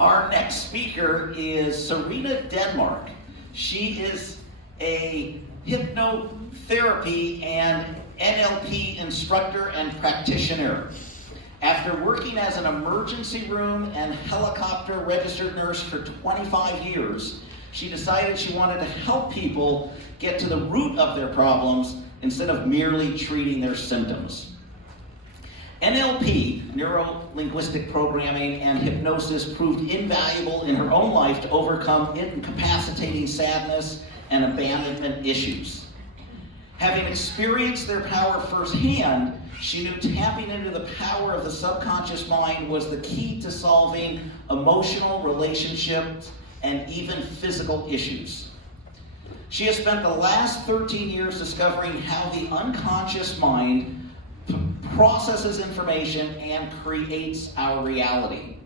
Our next speaker is Serena Denmark. She is a hypnotherapy and NLP instructor and practitioner. After working as an emergency room and helicopter registered nurse for 25 years, she decided she wanted to help people get to the root of their problems instead of merely treating their symptoms. NLP, neuro-linguistic programming, and hypnosis proved invaluable in her own life to overcome incapacitating sadness and abandonment issues. Having experienced their power firsthand, she knew tapping into the power of the subconscious mind was the key to solving emotional, relationships, and even physical issues. She has spent the last 13 years discovering how the unconscious mind processes information and creates our reality.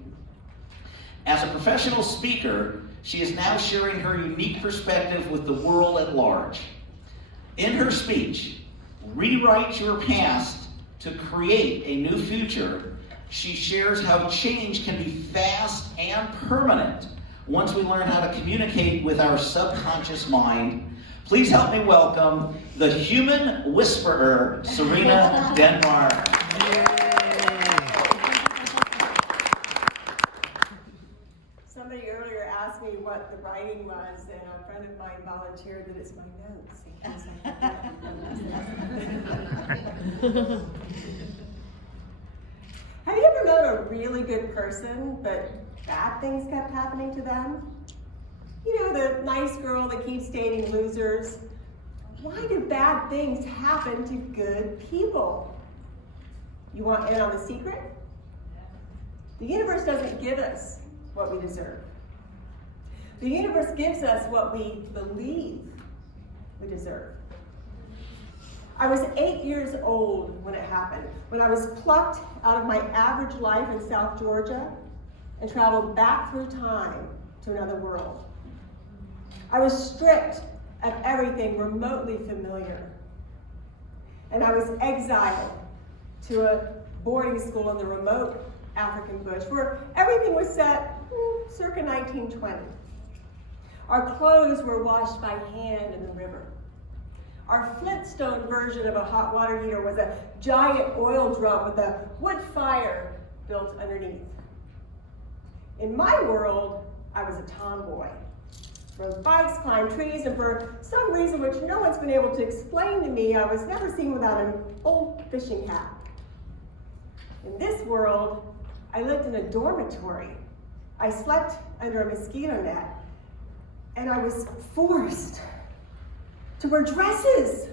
As a professional speaker, she is now sharing her unique perspective with the world at large. In her speech, Rewrite Your Past to Create a New Future, she shares how change can be fast and permanent once we learn how to communicate with our subconscious mind. Please help me welcome the human whisperer, Serena Denmark. Somebody earlier asked me what the writing was, and a friend of mine volunteered that it's my notes. Have you ever known a really good person, but bad things kept happening to them? You know, the nice girl that keeps dating losers. Why do bad things happen to good people? You want in on the secret? The universe doesn't give us what we deserve. The universe gives us what we believe we deserve. I was 8 years old when it happened, when I was plucked out of my average life in South Georgia and traveled back through time to another world. I was stripped of everything remotely familiar. And I was exiled to a boarding school in the remote African bush where everything was set circa 1920. Our clothes were washed by hand in the river. Our Flintstone version of a hot water heater was a giant oil drum with a wood fire built underneath. In my world, I was a tomboy. Rode bikes, climbed trees, and for some reason which no one's been able to explain to me, I was never seen without an old fishing hat. In this world, I lived in a dormitory. I slept under a mosquito net, and I was forced to wear dresses.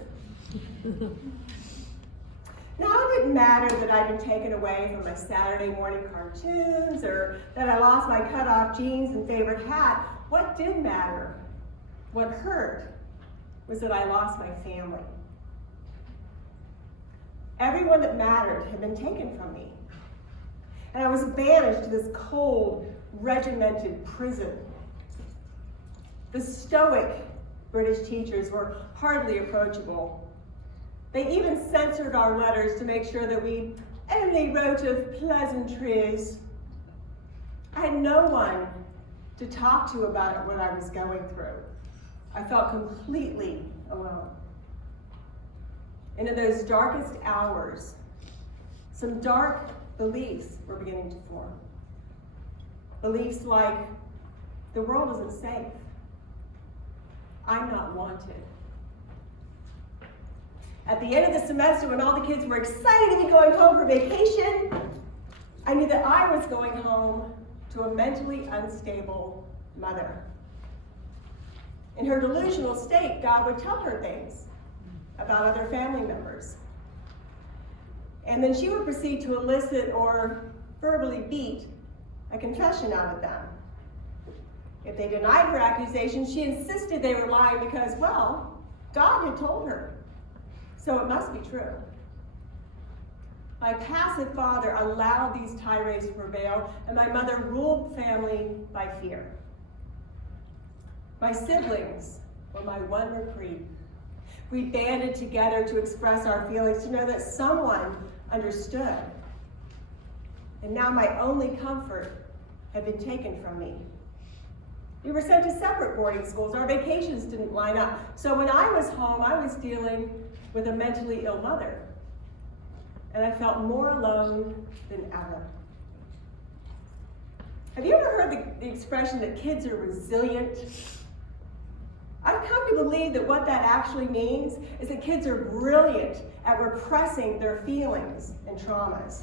Now, it didn't matter that I'd been taken away from my Saturday morning cartoons or that I lost my cut-off jeans and favorite hat. What did matter, what hurt, was that I lost my family. Everyone that mattered had been taken from me. And I was banished to this cold, regimented prison. The stoic British teachers were hardly approachable. They even censored our letters to make sure that we only wrote of pleasantries. I had no one to talk to about what I was going through. I felt completely alone. And in those darkest hours, some dark beliefs were beginning to form. Beliefs like, the world isn't safe. I'm not wanted. At the end of the semester, when all the kids were excited to be going home for vacation, I knew that I was going home to a mentally unstable mother. In her delusional state, God would tell her things about other family members. And then she would proceed to elicit or verbally beat a confession out of them. If they denied her accusations, she insisted they were lying because, well, God had told her, so it must be true. My passive father allowed these tirades to prevail, and my mother ruled family by fear. My siblings were my one reprieve. We banded together to express our feelings, to know that someone understood. And now my only comfort had been taken from me. We were sent to separate boarding schools. Our vacations didn't line up. So when I was home, I was dealing with a mentally ill mother. And I felt more alone than ever. Have you ever heard the expression that kids are resilient? I've come to believe that what that actually means is that kids are brilliant at repressing their feelings and traumas.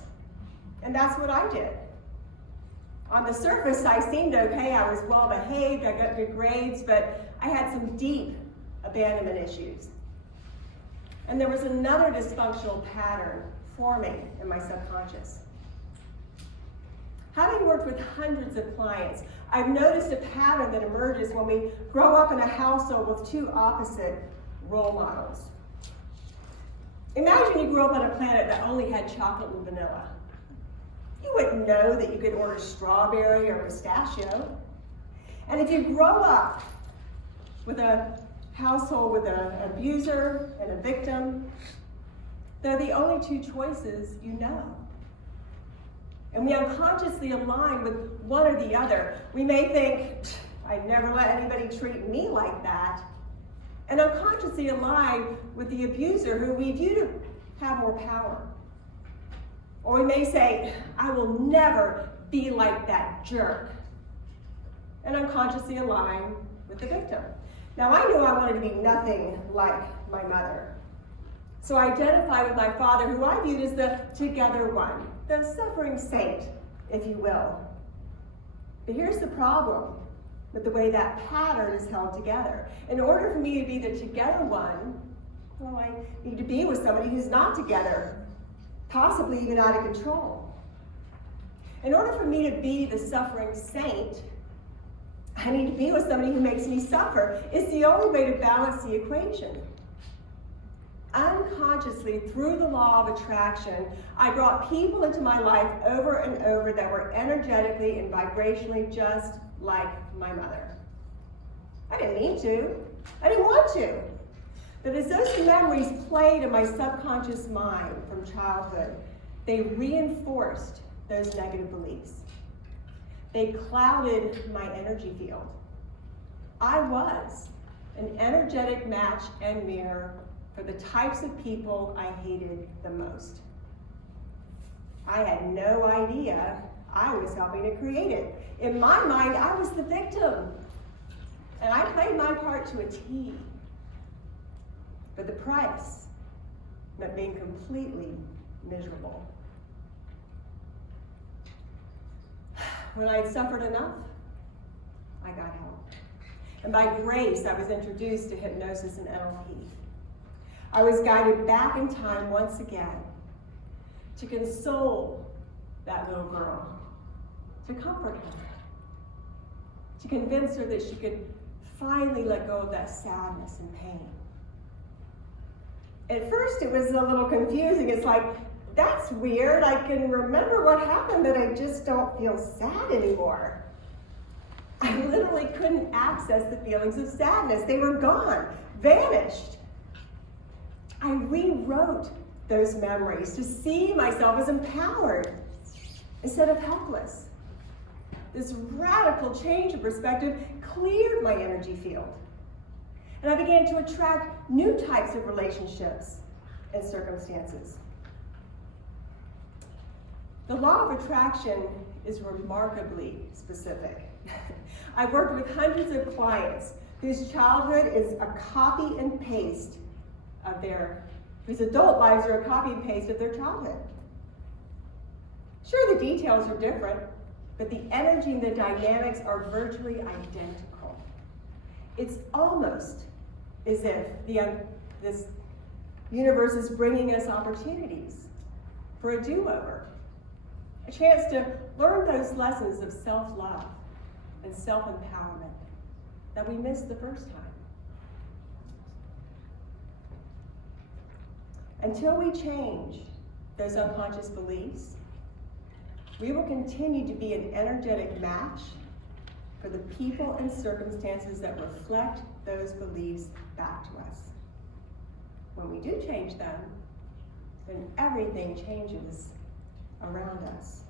And that's what I did. On the surface, I seemed okay. I was well behaved, I got good grades, but I had some deep abandonment issues. And there was another dysfunctional pattern forming in my subconscious. Having worked with hundreds of clients, I've noticed a pattern that emerges when we grow up in a household with two opposite role models. Imagine you grew up on a planet that only had chocolate and vanilla. You wouldn't know that you could order strawberry or pistachio. And if you grow up with a household with an abuser and a victim, they're the only two choices you know. And we unconsciously align with one or the other. We may think, I'd never let anybody treat me like that. And unconsciously align with the abuser who we view to have more power. Or we may say, I will never be like that jerk. And unconsciously align with the victim. Now I knew I wanted to be nothing like my mother. So I identified with my father, who I viewed as the together one, the suffering saint, if you will. But here's the problem with the way that pattern is held together. In order for me to be the together one, well, I need to be with somebody who's not together, possibly even out of control. In order for me to be the suffering saint, I need to be with somebody who makes me suffer. It's the only way to balance the equation. Unconsciously, through the law of attraction, I brought people into my life over and over that were energetically and vibrationally just like my mother. I didn't mean to. I didn't want to. But as those memories played in my subconscious mind from childhood, they reinforced those negative beliefs. They clouded my energy field. I was an energetic match and mirror for the types of people I hated the most. I had no idea I was helping to create it. In my mind, I was the victim. And I played my part to a T. But the price meant being completely miserable. When I had suffered enough, I got help. And by grace, I was introduced to hypnosis and NLP. I was guided back in time once again to console that little girl, to comfort her, to convince her that she could finally let go of that sadness and pain. At first, it was a little confusing. It's like, that's weird. I can remember what happened, but I just don't feel sad anymore. I literally couldn't access the feelings of sadness. They were gone, vanished. I rewrote those memories to see myself as empowered instead of helpless. This radical change of perspective cleared my energy field. And I began to attract new types of relationships and circumstances. The law of attraction is remarkably specific. I've worked with hundreds of clients whose childhood is a copy and paste of whose adult lives are a copy and paste of their childhood. Sure, the details are different, but the energy and the dynamics are virtually identical. It's almost as if this universe is bringing us opportunities for a do-over, a chance to learn those lessons of self-love and self-empowerment that we missed the first time. Until we change those unconscious beliefs, we will continue to be an energetic match for the people and circumstances that reflect those beliefs back to us. When we do change them, then everything changes around us.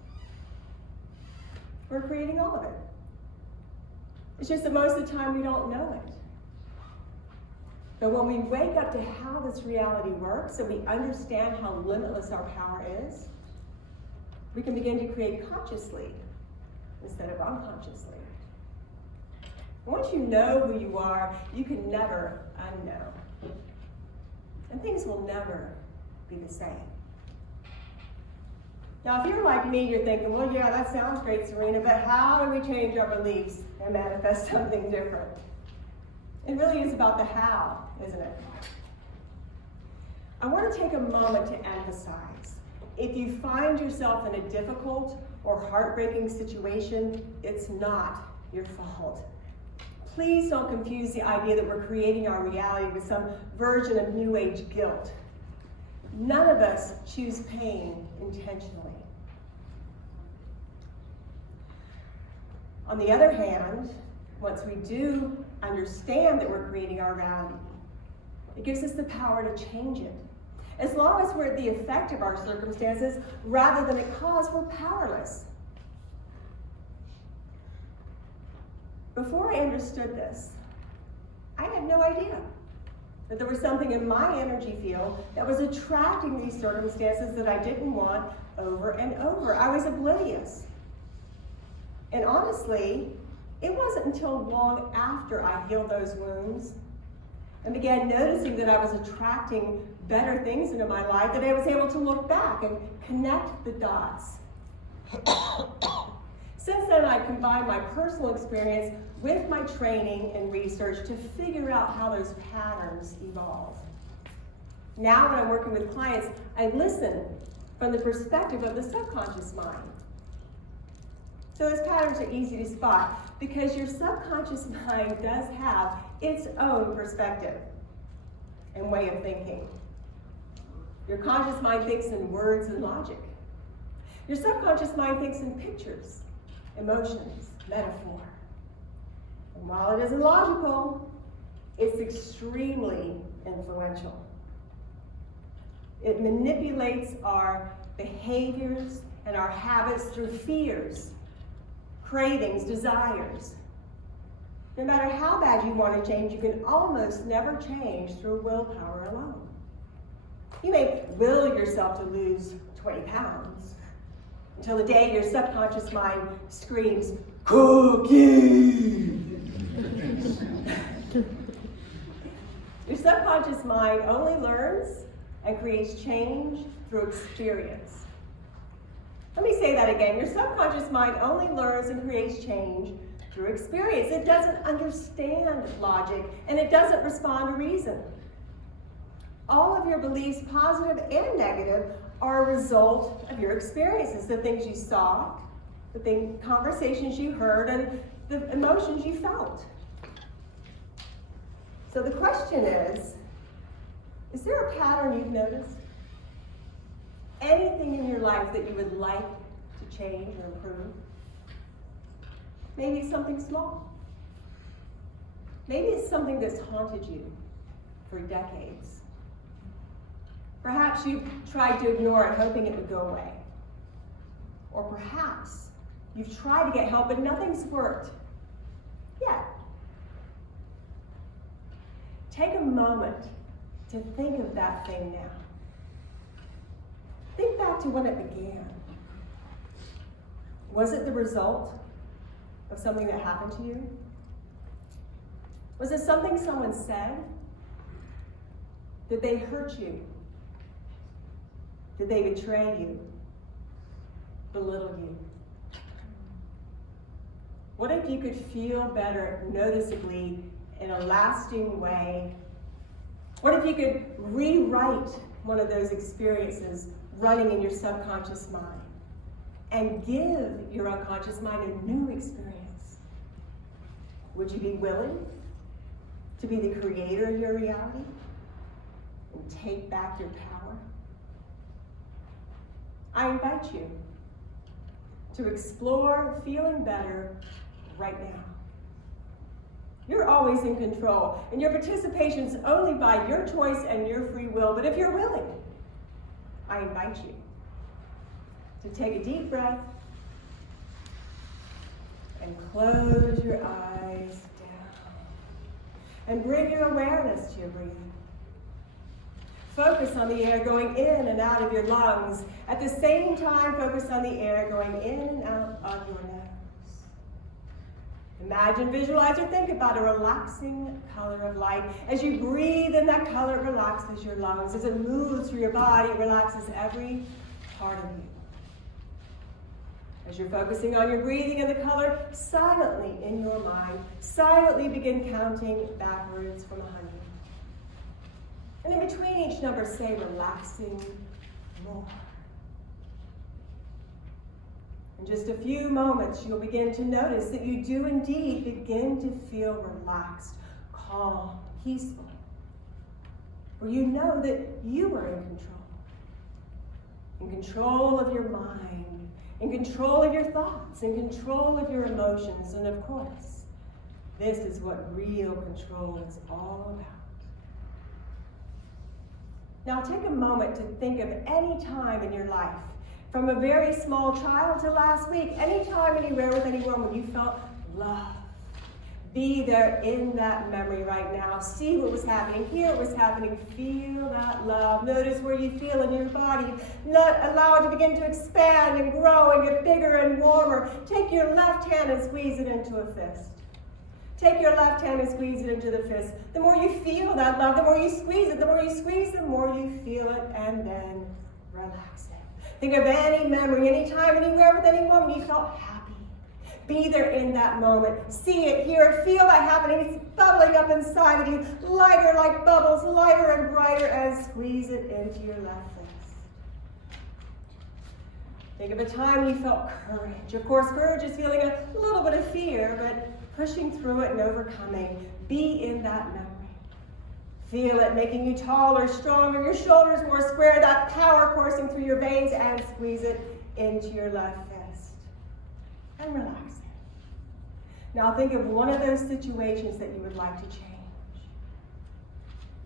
We're creating all of it. It's just that most of the time we don't know it. But when we wake up to how this reality works and we understand how limitless our power is, we can begin to create consciously instead of unconsciously. Once you know who you are, you can never unknow. And things will never be the same. Now, if you're like me, you're thinking, well, yeah, that sounds great, Serena, but how do we change our beliefs and manifest something different? It really is about the how, isn't it? I want to take a moment to emphasize, if you find yourself in a difficult or heartbreaking situation, it's not your fault. Please don't confuse the idea that we're creating our reality with some version of New Age guilt. None of us choose pain intentionally. On the other hand, once we do understand that we're creating our reality, it gives us the power to change it. As long as we're the effect of our circumstances rather than a cause, we're powerless. Before I understood this, I had no idea that there was something in my energy field that was attracting these circumstances that I didn't want over and over. I was oblivious. And honestly, it wasn't until long after I healed those wounds and began noticing that I was attracting better things into my life that I was able to look back and connect the dots. Since then, I've combined my personal experience with my training and research to figure out how those patterns evolve. Now, when I'm working with clients, I listen from the perspective of the subconscious mind. So those patterns are easy to spot because your subconscious mind does have its own perspective and way of thinking. Your conscious mind thinks in words and logic. Your subconscious mind thinks in pictures, emotions, metaphor. And while it isn't logical, it's extremely influential. It manipulates our behaviors and our habits through fears, cravings, desires. No matter how bad you want to change, you can almost never change through willpower alone. You may will yourself to lose 20 pounds until the day your subconscious mind screams, "Cookie!" Your subconscious mind only learns and creates change through experience. Let me say that again. Your subconscious mind only learns and creates change through experience. It doesn't understand logic, and it doesn't respond to reason. All of your beliefs, positive and negative, are a result of your experiences, the things you saw, the conversations you heard, and the emotions you felt. So the question is there a pattern you've noticed? Anything in your life that you would like to change or improve? Maybe it's something small. Maybe it's something that's haunted you for decades. Perhaps you've tried to ignore it, hoping it would go away. Or perhaps you've tried to get help, but nothing's worked yet. Take a moment to think of that thing now. Think back to when it began. Was it the result of something that happened to you? Was it something someone said? Did they hurt you? Did they betray you? Belittle you? What if you could feel better noticeably in a lasting way? What if you could rewrite one of those experiences running in your subconscious mind and give your unconscious mind a new experience? Would you be willing to be the creator of your reality and take back your power? I invite you to explore feeling better right now. You're always in control, and your participation is only by your choice and your free will. But if you're willing, I invite you to take a deep breath And close your eyes down. And bring your awareness to your breathing. Focus on the air going in and out of your lungs. At the same time, focus on the air going in and out of your nose. Imagine, visualize, or think about a relaxing color of light. As you breathe in, that color relaxes your lungs. As it moves through your body, it relaxes every part of you. As you're focusing on your breathing and the color, silently in your mind, silently begin counting backwards from 100. And in between each number, say, relaxing more. In just a few moments, you'll begin to notice that you do indeed begin to feel relaxed, calm, peaceful. For you know that you are in control of your mind, in control of your thoughts, in control of your emotions, and of course, this is what real control is all about. Now take a moment to think of any time in your life, from a very small child to last week, any time anywhere with anyone when you felt love. Be there in that memory right now. See what was happening, hear what was happening, feel that love. Notice where you feel in your body. Allow it to begin to expand and grow and get bigger and warmer. Take your left hand and squeeze it into a fist. Take your left hand and squeeze it into the fist. The more you feel that love, the more you squeeze it. The more you squeeze, the more you feel it, and then relax it. Think of any memory, any time, anywhere with anyone when you felt happy. Be there in that moment. See it, hear it, feel that happening. It's bubbling up inside of you, lighter like bubbles, lighter and brighter, and squeeze it into your left fist. Think of a time when you felt courage. Of course, courage is feeling a little bit of fear, but pushing through it and overcoming. Be in that memory. Feel it making you taller, stronger, your shoulders more square, that power coursing through your veins, and squeeze it into your left fist. And relax it. Now think of one of those situations that you would like to change.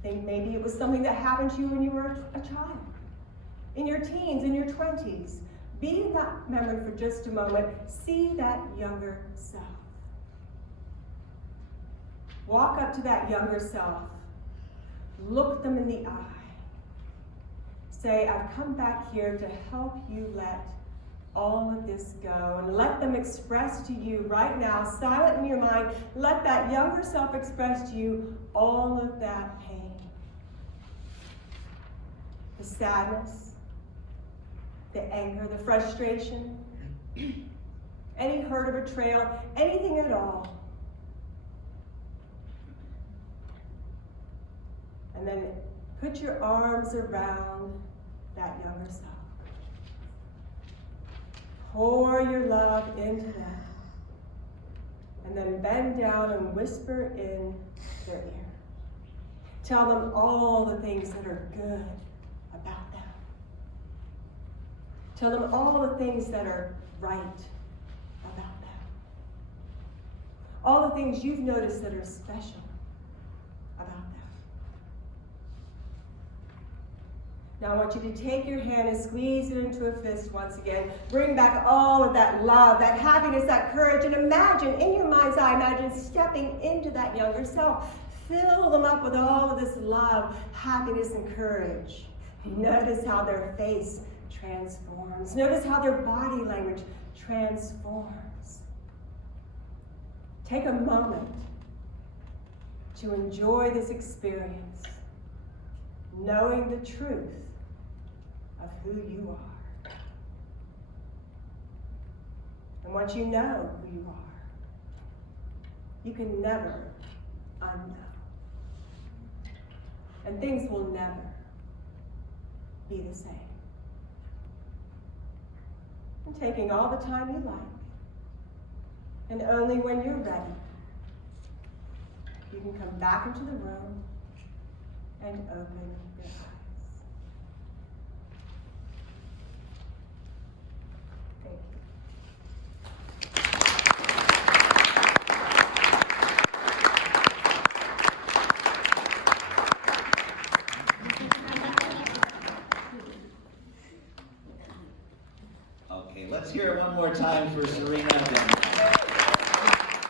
Think maybe it was something that happened to you when you were a child, in your teens, in your 20s. Be in that memory for just a moment. See that younger self. Walk up to that younger self. Look them in the eye. Say, I've come back here to help you let all of this go, and let them express to you right now, silent in your mind, let that younger self express to you all of that pain. The sadness, the anger, the frustration, any hurt or betrayal, anything at all. And then put your arms around that younger self. Pour your love into them. And then bend down and whisper in their ear. Tell them all the things that are good about them. Tell them all the things that are right about them. All the things you've noticed that are special about them. Now I want you to take your hand and squeeze it into a fist once again. Bring back all of that love, that happiness, that courage, and imagine, in your mind's eye, imagine stepping into that younger self. Fill them up with all of this love, happiness, and courage. Notice how their face transforms. Notice how their body language transforms. Take a moment to enjoy this experience, knowing the truth of who you are. And once you know who you are, you can never unknow. And things will never be the same. And taking all the time you like, and only when you're ready, you can come back into the room and open your eyes.